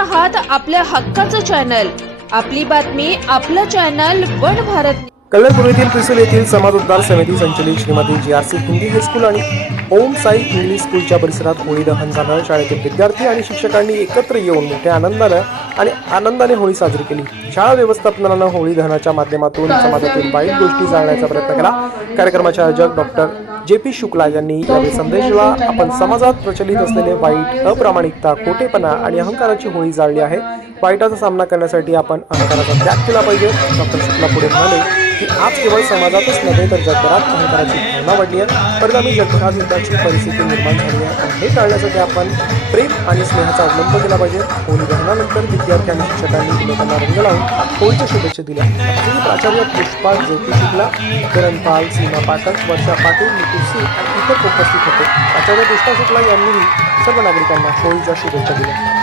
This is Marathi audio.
आहात आपल्या हक्काचं चॅनल, आपली बातमी, आपलं चॅनल वन भारत। कल्याणपूर्वीतील पिसूल येथील समाज उद्धार समिती संचलित श्रीमती GRC हिंदी हायस्कूल आणि ओम साई इंग्लिश स्कूलच्या परिसरात होळी दहन झालं। शाळेतील विद्यार्थी आणि शिक्षकांनी एकत्र येऊन मोठ्या आनंदाने होळी साजरी केली। शाळा व्यवस्थापनानं होळी दहनाच्या माध्यमातून समाजातील वाईट गोष्टी जाळण्याचा प्रयत्न केला। कार्यक्रमाचे आयोजक डॉक्टर JP शुक्ला यांनी यावेळी संदेश दिला। आपण समाजात प्रचलित असलेले वाईट, अप्रामाणिकता, खोटेपणा आणि अहंकाराची होळी जाळली आहे। वाईटाचा सामना करण्यासाठी आपण अहंकाराचा त्याग केला पाहिजे। डॉक्टर शुक्ला पुढे म्हणाले की आज केवळ समाजातच नव्हे तर जगभरात अहंकाराची भावना वाढली आहे। परिणामी जगभरात युद्धाची परिस्थिती निर्माण झाली आहे। हे टाळण्यासाठी आपण प्रेम आणि स्नेहाचा अवलंब केला पाहिजे। होळी दहनानंतर विद्यार्थी आणि शिक्षकांनी एकमेकांना रंग लावून होळीच्या शुभेच्छा दिल्या। यावेळी प्राचार्य पुष्पा JP शुक्ला, करणपाल, सीमा पाठक, वर्षा पाटील, नितू सिंग आणि इतर उपस्थित होते। प्राचार्य पुष्पा शुक्ला यांनीही सर्व नागरिकांना होळीच्या शुभेच्छा दिल्या।